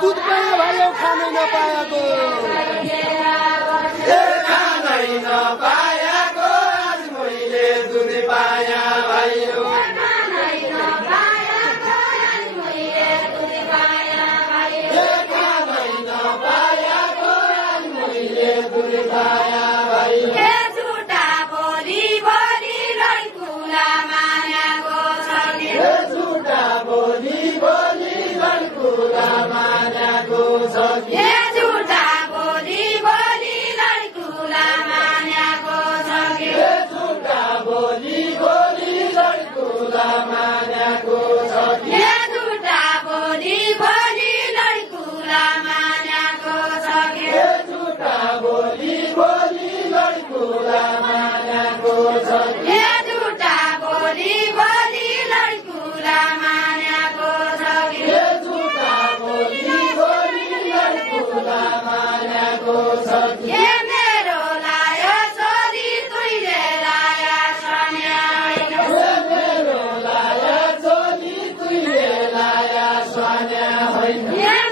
दूध पाया भाइ खानै नपाएको खानै नपाएको आज मैले दुध पाया भाइ खानै नपाएको आज मैले दुध पाया भाइ खानै नपाएको आज मैले दुध पाया भाइ झुटा बोली बोली लड्कुला मायाको छ झुटा बोली बोली लड्कुला मायाको छ झुटा बोली बोली लड्कुला मायाको छ झुटा बोली बोली लड्कुला मायाको छ झुटा बोली बोली लड्कुला मायाको छ झुटा बोली बोली लड्कुला मायाको छ झुटा बोली बोली लड्कुला मायाको छ झुटा बोली बोली लड्कुला मायाको छ मेरो लायो छोरी तुइले लाया स्वान्या होइन मेरो लाया छोरी तुइले लाया स्वान्या होइन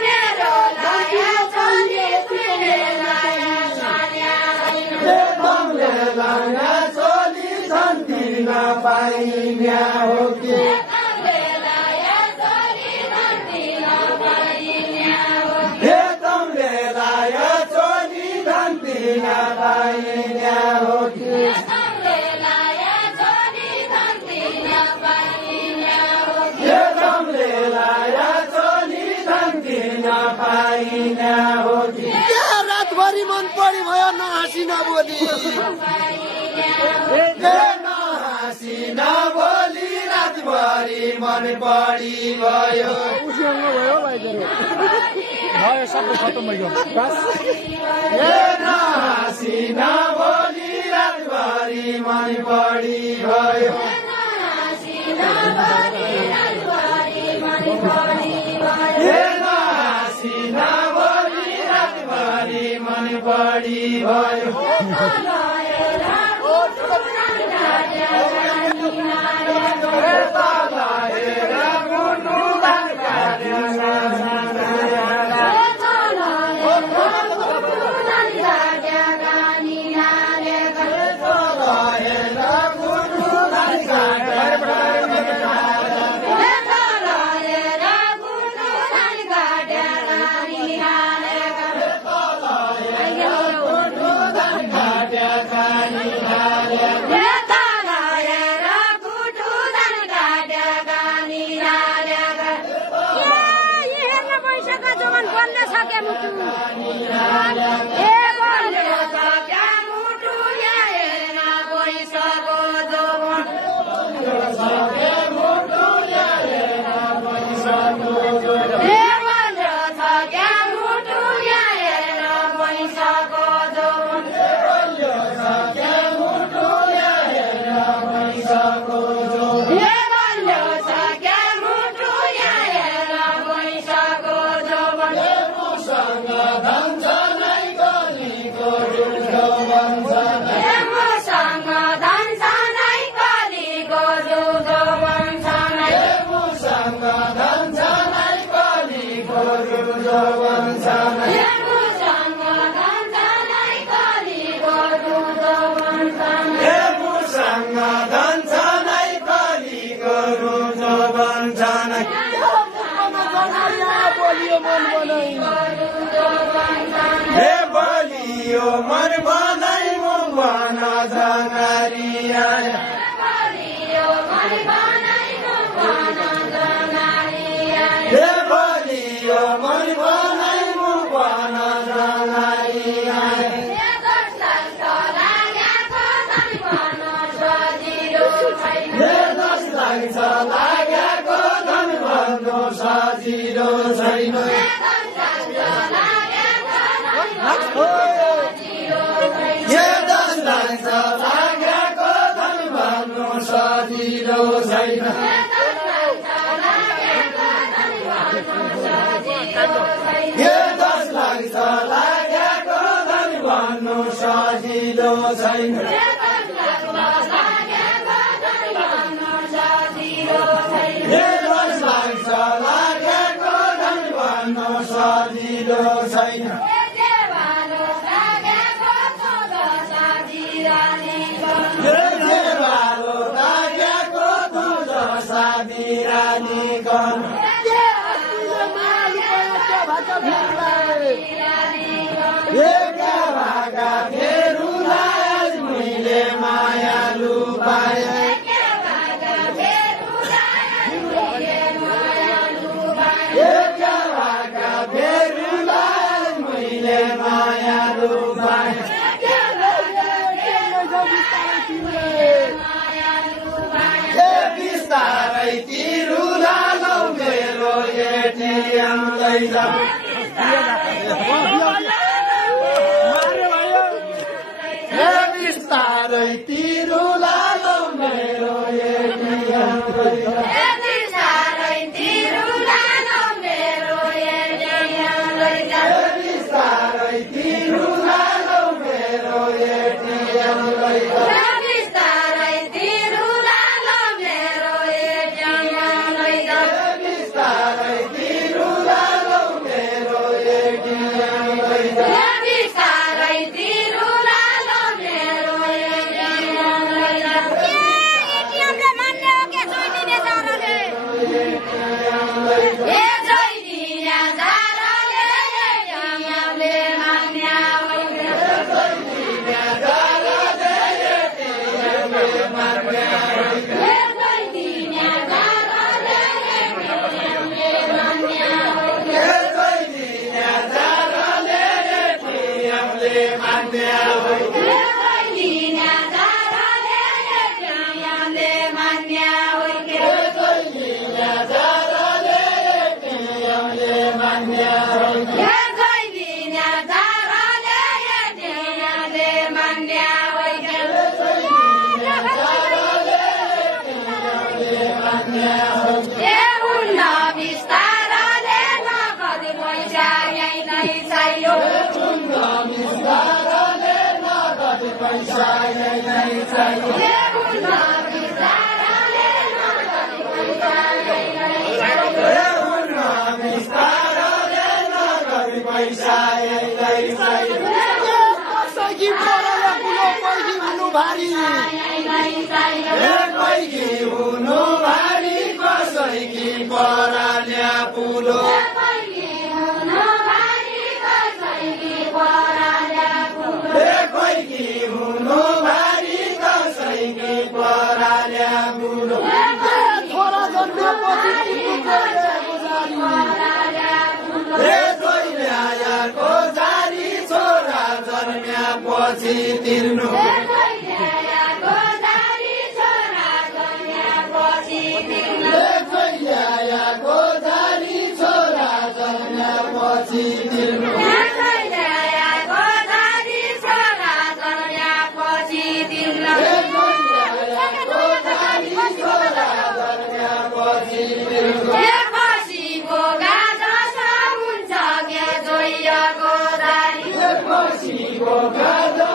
मेरो लाया छोरी तुइले लाया स्वान्या होइन तिमीले लाया छोरी शान्ति नपाइन्या हो कि तिमीले लाया छोरी शान्ति नपाइन्या हो तिमीले लाया छोरी शान्ति नपाइन्या हो तिमीले लाया छोरी शान्ति नपाइन्या हो तिमीले लाया छोरी शान्ति नपाइन्या हो रातभरि मन परी भयो नहाँसी नबोली नहाँसी नबोली रातभरि मन परी भयो नहाँसी नबोली रातभरि मन परी भयो नहाँसी नबोली रातभरि मन परी भयो बलियो मन बनाई मुख जाँगारिया बलियो मन बनाई मुख जाँगारिया लागेको धन भन्नु सजिलो छैन लागेको धन भन्नु सजिलो छैन लाग्छ छैन लागेको धन भन्न सजिलो छैन मैले मायालु पाए मैले मायालु पाए बिस्तारै तिरुला लौ मेरो एटिएम लैजाऊ बिस्तारै तिरुला लौ मेरो एटिएम बिस्तारै तिरुला लौ मेरो एटिएम बिस्तारै तिरुला लौ मेरो एटिएम